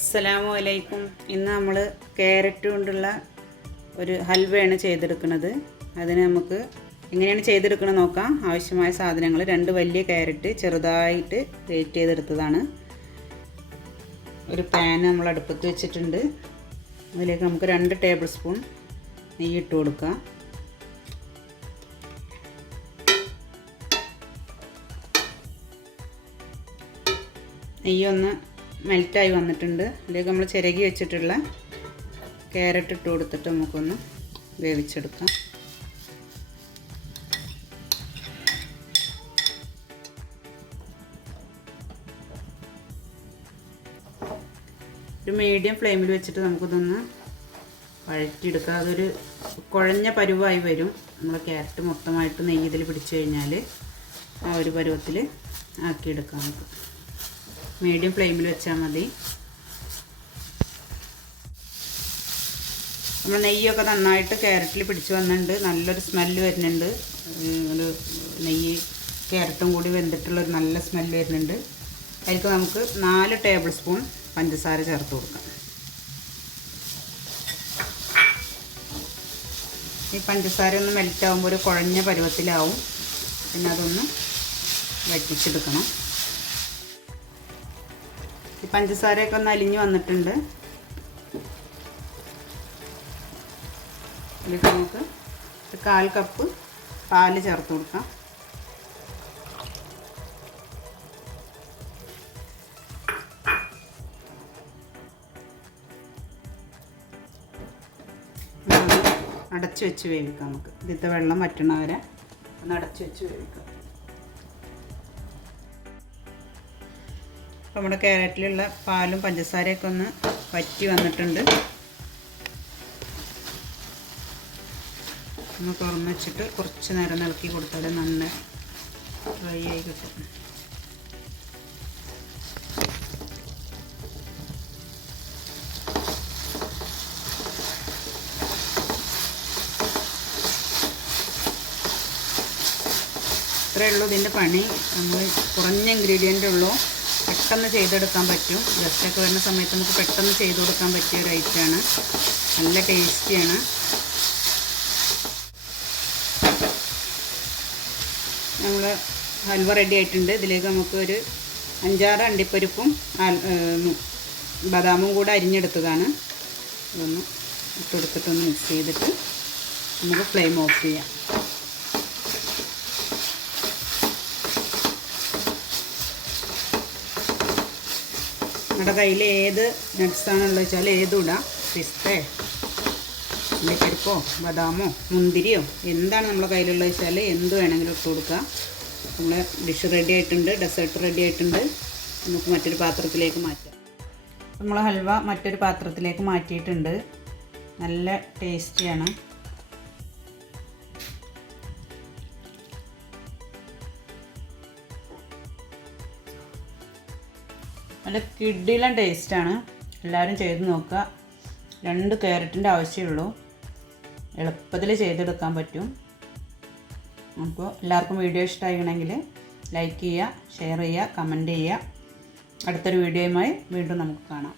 അസ്സലാമു അലൈക്കും. ഇന്ന് നമ്മൾ ക്യാരറ്റ് കൊണ്ടുള്ള ഒരു ഹൽവയാണ് ചെയ്തെടുക്കുന്നത്. അതിന് നമുക്ക് എങ്ങനെയാണ് ചെയ്തെടുക്കുന്നത് നോക്കാം. ആവശ്യമായ സാധനങ്ങൾ: 2 വലിയ ക്യാരറ്റ് ചെറുതായിട്ട് ഗ്രേറ്റ് ചെയ്തെടുത്തതാണ്. ഒരു പാൻ നമ്മൾ അടുപ്പത്ത് വെച്ചിട്ടുണ്ട്. അതിലേക്ക് നമുക്ക് 2 ടേബിൾ സ്പൂൺ നെയ്യ് ഇട്ട് കൊടുക്കാം. നെയ്യൊന്ന് മെൽറ്റായി വന്നിട്ടുണ്ട്. അതിലേക്ക് നമ്മൾ ചിരകി വെച്ചിട്ടുള്ള ക്യാരറ്റ് ഇട്ട് കൊടുത്തിട്ട് നമുക്കൊന്ന് വേവിച്ചെടുക്കാം. ഒരു മീഡിയം ഫ്ലെയിമിൽ വെച്ചിട്ട് നമുക്കിതൊന്ന് വഴറ്റിയെടുക്കാം. അതൊരു കുഴഞ്ഞ പരുവായി വരും. നമ്മൾ ക്യാരറ്റ് മൊത്തമായിട്ട് നെയ്യ് ഇതിൽ പിടിച്ചു കഴിഞ്ഞാൽ ആ ഒരു പരുവത്തിൽ ആക്കിയെടുക്കാം. നമുക്ക് മീഡിയം ഫ്ലെയിമിൽ വെച്ചാൽ മതി. നമ്മൾ നെയ്യൊക്കെ നന്നായിട്ട് ക്യാരറ്റിൽ പിടിച്ച് വന്നിട്ടുണ്ട്. നല്ലൊരു സ്മെല്ല് വരുന്നുണ്ട്. ഒരു നെയ്യ് ക്യാരറ്റും കൂടി വെന്തിട്ടുള്ളൊരു നല്ല സ്മെല്ല് വരുന്നുണ്ട്. അതിലേക്ക് നമുക്ക് 4 ടേബിൾ സ്പൂൺ പഞ്ചസാര ചേർത്ത് കൊടുക്കാം. ഈ പഞ്ചസാര ഒന്ന് മെൽറ്റാകുമ്പോൾ ഒരു കുഴഞ്ഞ പരുവത്തിലാവും. പിന്നെ അതൊന്ന് വറ്റിച്ചെടുക്കണം. ഈ പഞ്ചസാരയൊക്കെ ഒന്ന് അലിഞ്ഞ് വന്നിട്ടുണ്ട്. ഇതിലേക്ക് നമുക്ക് 1/4 കപ്പ് പാല് ചേർത്ത് കൊടുക്കാം. അടച്ചു വെച്ച് വേവിക്കാം. നമുക്ക് ഇതിലത്തെ വെള്ളം വറ്റണ വരെ ഒന്ന് അടച്ചു വെച്ച് വേവിക്കാം. അപ്പോൾ നമ്മുടെ ക്യാരറ്റിലുള്ള പാലും പഞ്ചസാരയൊക്കെ ഒന്ന് വറ്റി വന്നിട്ടുണ്ട്. ഒന്ന് തുറന്ന് വെച്ചിട്ട് കുറച്ച് നേരം ഇളക്കി കൊടുത്താൽ നല്ല ഡ്രൈ ആയി കിട്ടും. ഇത്രയേ ഉള്ളൂ ഇതിൻ്റെ പണി. നമ്മൾ കുറഞ്ഞ ഇൻഗ്രീഡിയൻ്റ് ഉള്ളൂ. പെട്ടെന്ന് ചെയ്തെടുക്കാൻ പറ്റും. ഗസ്റ്റൊക്കെ വരുന്ന സമയത്ത് നമുക്ക് പെട്ടെന്ന് ചെയ്ത് കൊടുക്കാൻ പറ്റിയ ഒരു ഐറ്റമാണ്. നല്ല ടേസ്റ്റിയാണ്. നമ്മൾ ഹൽവ റെഡി ആയിട്ടുണ്ട്. ഇതിലേക്ക് നമുക്ക് ഒരു 5-6 അണ്ടിപ്പരിപ്പും ബദാമും കൂടെ അരിഞ്ഞെടുത്തതാണ്. ഇതൊന്ന് ഇട്ടെടുത്തിട്ടൊന്ന് മിക്സ് ചെയ്തിട്ട് നമുക്ക് ഫ്ലെയിം ഓഫ് ചെയ്യാം. നമ്മുടെ കയ്യിൽ ഏത് നട്ട്സാണുള്ളത് വെച്ചാൽ ഏതും ഇടാം. പിസ്തേ, അണ്ടിപ്പരിപ്പോ, ബദാമോ, മുന്തിരിയോ എന്താണ് നമ്മുടെ കയ്യിലുള്ളത് വെച്ചാൽ എന്ത് വേണമെങ്കിലും ഇട്ട് കൊടുക്കാം. നമ്മുടെ ഡിഷ് റെഡി ആയിട്ടുണ്ട്. ഡെസേർട്ട് റെഡി ആയിട്ടുണ്ട്. നമുക്ക് മറ്റൊരു പാത്രത്തിലേക്ക് മാറ്റാം. നമ്മൾ ഹൽവ മറ്റൊരു പാത്രത്തിലേക്ക് മാറ്റിയിട്ടുണ്ട്. നല്ല ടേസ്റ്റിയാണ്. നല്ല കിഡിലൻ ടേസ്റ്റാണ്. എല്ലാവരും ചെയ്ത് നോക്കുക. 2 ക്യാരറ്റിൻ്റെ ആവശ്യമുള്ളൂ. എളുപ്പത്തിൽ ചെയ്തെടുക്കാൻ പറ്റും. അപ്പോൾ എല്ലാവർക്കും വീഡിയോ ഇഷ്ടമായിരുന്നെങ്കിൽ ലൈക്ക് ചെയ്യുക, ഷെയർ ചെയ്യുക, കമൻറ്റ് ചെയ്യുക. അടുത്തൊരു വീഡിയോയുമായി വീണ്ടും നമുക്ക് കാണാം.